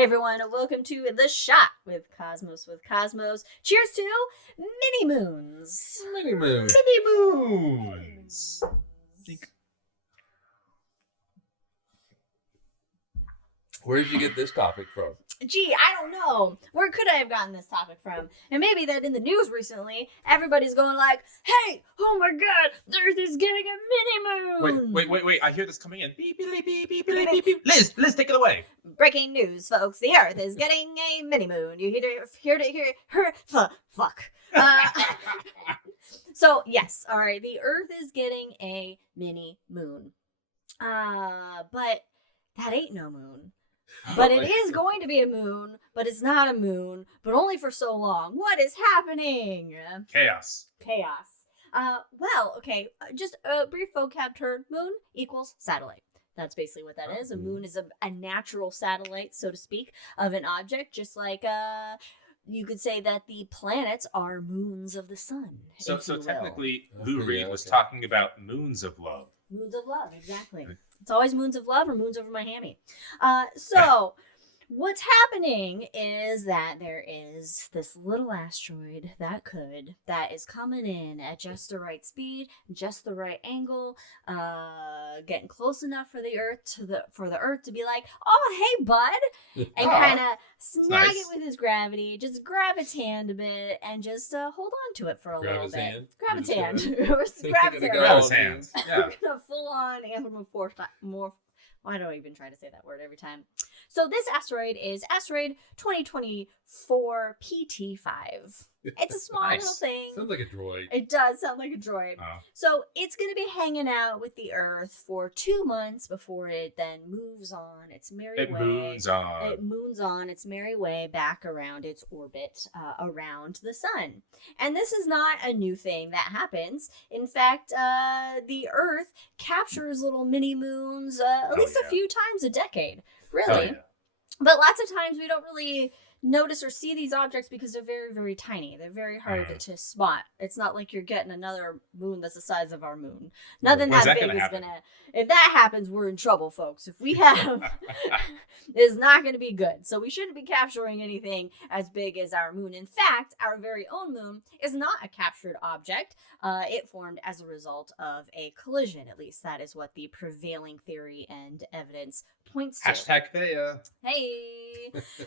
Hey everyone, and welcome to The Shot with Cosmos Cheers to Mini Moons. Mini moons. Mini moons. Where did you get this topic from? Gee, I don't know. Where could I have gotten this topic from? And maybe that in the news recently, everybody's going like, hey, oh my god, the Earth is getting a mini moon. Wait. I hear this coming in. Beep, beep, beep, beep, beep, beep, beep. Liz, take it away. Breaking news, folks. The Earth is getting a mini moon. You hear fuck. So, yes, all right, the Earth is getting a mini moon. But that ain't no moon. But it is going to be a moon, but it's not a moon, but only for so long. What is happening? Chaos. Well, okay, just a brief vocab term. Moon equals satellite. That's basically what that is. A moon is a natural satellite, so to speak, of an object, just like you could say that the planets are moons of the sun. So technically, Lou Reed was talking about moons of love. Moons of love, exactly. It's always moons of love or moons over Miami. So what's happening is that there is this little asteroid that is coming in at just the right speed, just the right angle, getting close enough for the Earth to be like, oh hey bud, and kind of snag it with his gravity, just grab its hand a bit and just hold on to it for a little bit. Grab its hand. Grab His hands. Yeah. Full on anthropomorph. Why do I even try to say that word every time? So this asteroid is asteroid 2024 PT5. It's a small little thing. Sounds like a droid. It does sound like a droid. Oh. So it's going to be hanging out with the Earth for 2 months before it then moves on its merry way. It moons on its merry way back around its orbit around the sun. And this is not a new thing that happens. In fact, the Earth captures little mini moons at least a few times a decade. Really. Yeah. But lots of times we don't really notice or see these objects because they're very, very tiny. They're very hard to spot. It's not like you're getting another moon that's the size of our moon. Nothing that big is gonna. If that happens, we're in trouble, folks. If we have, it's not going to be good. So we shouldn't be capturing anything as big as our moon. In fact, our very own moon is not a captured object. It formed as a result of a collision. At least that is what the prevailing theory and evidence points to. #Thea. Hey.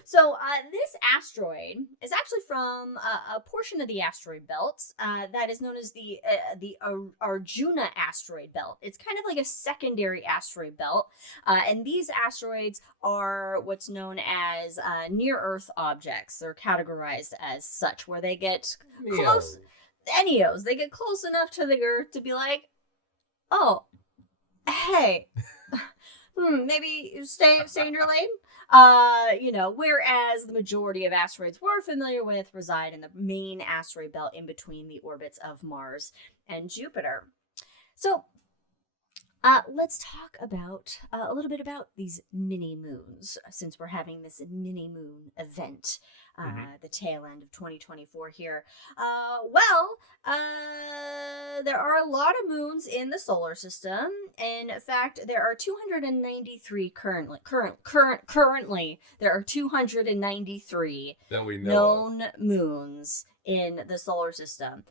So this asteroid is actually from a portion of the asteroid belt that is known as the Arjuna asteroid belt. It's kind of like a secondary asteroid belt, and these asteroids are what's known as near-Earth objects. They're categorized as such, where they get close. NEOs. They get close enough to the Earth to be like, oh, hey, maybe stay in your lane. Whereas the majority of asteroids we're familiar with reside in the main asteroid belt in between the orbits of Mars and Jupiter. So let's talk about a little bit about these mini moons, since we're having this mini moon event, the tail end of 2024 here. There are a lot of moons in the solar system. In fact, there are 293 currently. There are 293 that we know known moons in the solar system.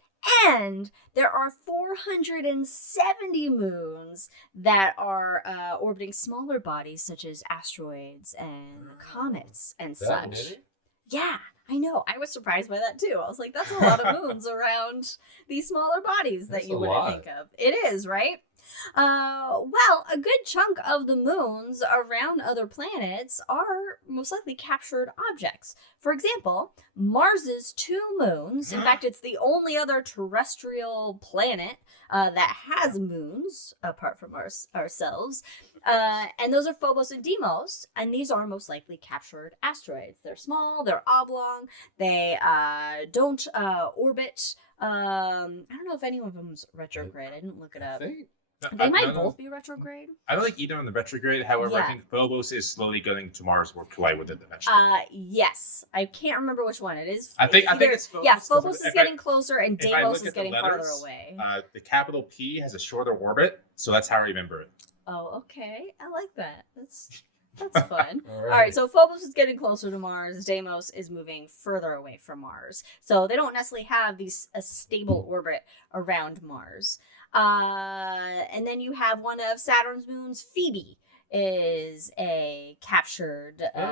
And there are 470 moons that are orbiting smaller bodies such as asteroids and comets and such. Many? Yeah, I know. I was surprised by that too. I was like, that's a lot of moons around these smaller bodies that you wouldn't think of. It is, right? A good chunk of the moons around other planets are most likely captured objects. For example, Mars's 2 moons, in fact, it's the only other terrestrial planet that has moons, apart from ourselves, and those are Phobos and Deimos, and these are most likely captured asteroids. They're small, they're oblong, they don't orbit. I don't know if any of them's retrograde. I didn't look it up. They might both be retrograde. I don't think either on the retrograde. However, I think Phobos is slowly going to Mars or collide with it eventually. Yes. I can't remember which one it is. I think it's Phobos. Yeah, Phobos is getting closer and Deimos is getting farther away. The capital P has a shorter orbit, so that's how I remember it. Oh, okay. I like that. That's fun. All All right, so Phobos is getting closer to Mars. Deimos is moving further away from Mars. So they don't necessarily have a stable orbit around Mars. And then you have one of Saturn's moons, Phoebe, is a captured moon.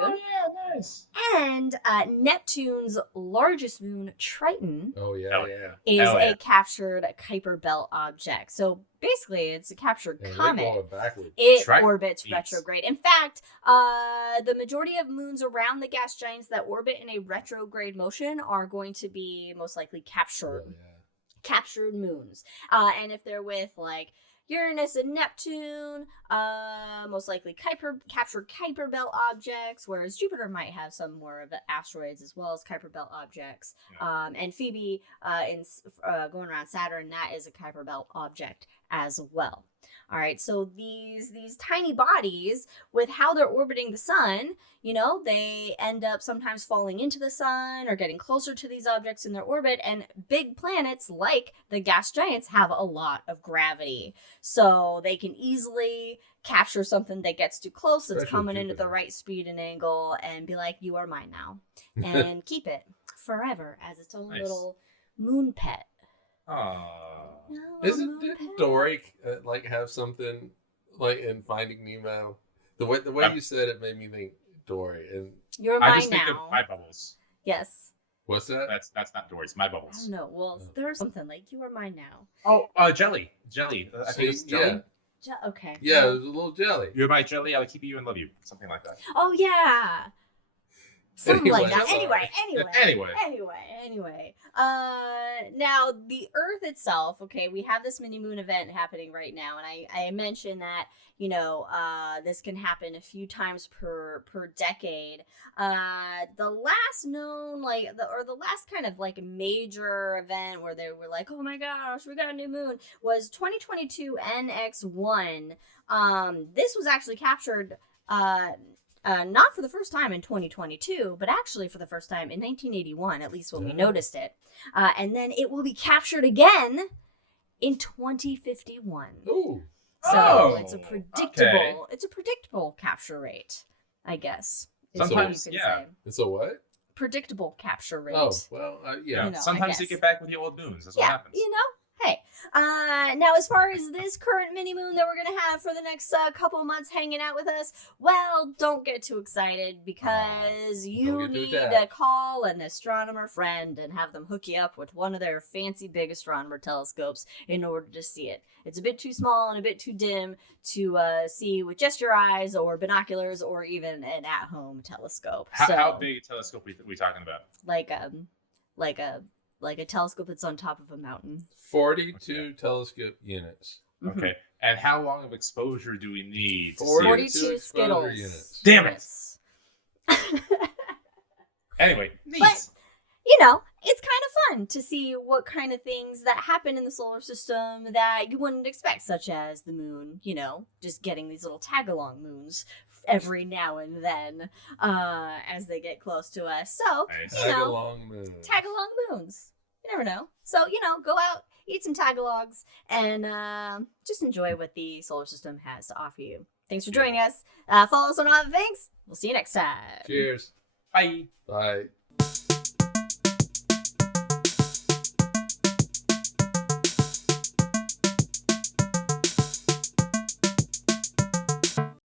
Oh, yeah, nice. And Neptune's largest moon, Triton, Oh yeah, Hell yeah. is Hell yeah. a captured Kuiper Belt object. So basically, it's a captured And we're comet. going backwards. It Triton orbits beats. retrograde. In fact, the majority of moons around the gas giants that orbit in a retrograde motion are going to be most likely captured moons. And if they're with like Uranus and Neptune, most likely captured Kuiper Belt objects, whereas Jupiter might have some more of the asteroids as well as Kuiper Belt objects. And Phoebe, going around Saturn, that is a Kuiper Belt object as well. All right, so these tiny bodies, with how they're orbiting the sun, they end up sometimes falling into the sun or getting closer to these objects in their orbit. And big planets like the gas giants have a lot of gravity, so they can easily capture something that gets too close, that's Especially coming in at the Jupiter. right speed and angle, and be like, "You are mine now," and keep it forever as its own Nice. little moon pet. Aww. Didn't Dory have something like in Finding Nemo? The way you said it made me think Dory. And You're I mine just think now. of my bubbles. Yes. what's that? That's not Dory's. My I bubbles. don't know. Well, there's something like "You are mine now." Oh, jelly. I think it's jelly. Okay. Yeah, Well- it was a little jelly. You're my jelly. I'll keep you and love you. Something like that. Oh yeah. Something like that. Anyway, Anyway. Now the Earth itself, okay, we have this mini moon event happening right now, and I mentioned that, this can happen a few times per decade. The last known, the last kind of like major event where they were like, oh my gosh, we got a new moon, was 2022 NX1. This was actually captured, not for the first time in 2022, but actually for the first time in 1981, at least when we noticed it. And then it will be captured again in 2051. Ooh. So it's a okay. predictable capture rate, I guess. is Sometimes, what you yeah. could say. It's a what? Predictable capture rate. Oh, well, yeah. Sometimes you guess. get back with the old moons. That's what Yeah, happens. Hey. Now, as far as this current mini moon that we're going to have for the next couple of months hanging out with us, well, don't get too excited, because you Don't get too need to attached. call an astronomer friend and have them hook you up with one of their fancy big astronomer telescopes in order to see it. It's a bit too small and a bit too dim to see with just your eyes or binoculars or even an at-home telescope. How big a telescope are we talking about? Like a telescope that's on top of a mountain. 42 telescope units. Mhm. Okay. And how long of exposure do we need to see 42 it? exposure Skittles. units. Damn it. Yes. Anyway, neat. But- it's kind of fun to see what kind of things that happen in the solar system that you wouldn't expect, such as the moon, just getting these little tag-along moons every now and then as they get close to us. So, Nice. Tag-along moon. tag-along moons. You never know. So, go out, eat some tag-alongs, and just enjoy what the solar system has to offer you. Thanks for joining us. Follow us on all the things. We'll see you next time. Cheers. Bye. Bye.